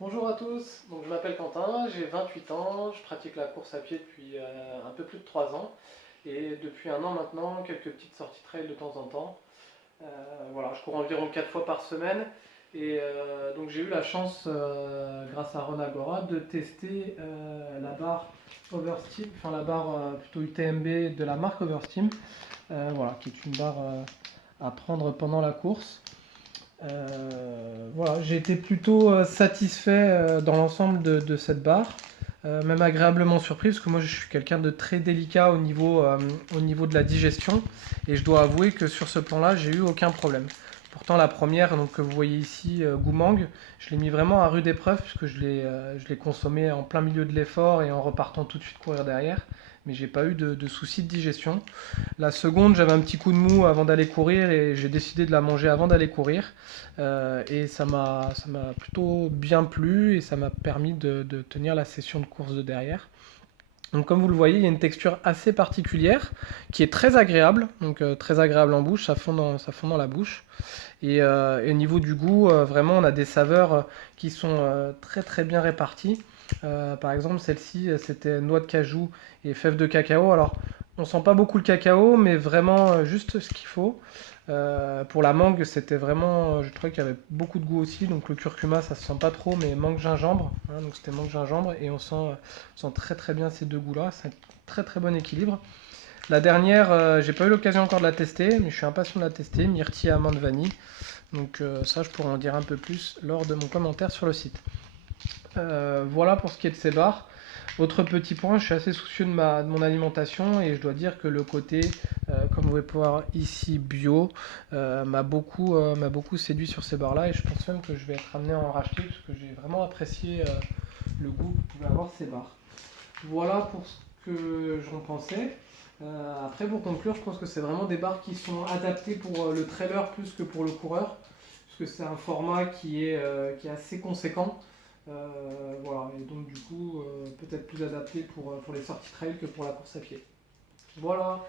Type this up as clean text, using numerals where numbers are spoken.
Bonjour à tous, donc je m'appelle Quentin, j'ai 28 ans, je pratique la course à pied depuis un peu plus de 3 ans et depuis un an maintenant, quelques petites sorties trail de temps en temps. Voilà, je cours environ 4 fois par semaine et donc j'ai eu la chance, grâce à Runagora, de tester la barre Oversteam, enfin la barre plutôt UTMB de la marque Oversteam, voilà, qui est une barre à prendre pendant la course. Voilà, j'ai été plutôt satisfait dans l'ensemble de cette barre, même agréablement surpris parce que moi je suis quelqu'un de très délicat au niveau de la digestion et je dois avouer que sur ce plan-là j'ai eu aucun problème. Pourtant la première donc, que vous voyez ici, Goumang, je l'ai mis vraiment à rude épreuve puisque je l'ai consommé en plein milieu de l'effort et en repartant tout de suite courir derrière, mais j'ai pas eu de soucis de digestion. La seconde, j'avais un petit coup de mou avant d'aller courir et j'ai décidé de la manger avant d'aller courir. Et ça m'a plutôt bien plu et ça m'a permis de tenir la session de course de derrière. Donc comme vous le voyez, il y a une texture assez particulière qui est très agréable, donc très agréable en bouche, ça fond dans la bouche. Et au niveau du goût, vraiment, on a des saveurs qui sont très très bien réparties. Par exemple, celle-ci, c'était noix de cajou et fèves de cacao. Alors, on sent pas beaucoup le cacao, mais vraiment juste ce qu'il faut. Pour la mangue, c'était vraiment, je trouvais qu'il y avait beaucoup de goût aussi. Donc le curcuma, ça se sent pas trop, mais mangue gingembre, hein, donc c'était mangue gingembre et on sent très très bien ces deux goûts-là. C'est un très très bon équilibre. La dernière, j'ai pas eu l'occasion encore de la tester, mais je suis impatient de la tester. Myrtille amande vanille. Donc ça, je pourrais en dire un peu plus lors de mon commentaire sur le site. Voilà pour ce qui est de ces barres. Autre petit point, je suis assez soucieux de mon alimentation et je dois dire que le côté, comme vous pouvez voir ici, bio, m'a beaucoup séduit sur ces barres-là et je pense même que je vais être amené à en racheter parce que j'ai vraiment apprécié le goût que pouvaient avoir ces barres. Voilà pour ce que j'en pensais. Après, pour conclure, je pense que c'est vraiment des barres qui sont adaptées pour le trailer plus que pour le coureur, puisque c'est un format qui est assez conséquent. Voilà, et donc du coup, peut-être plus adapté pour les sorties trail que pour la course à pied. Voilà.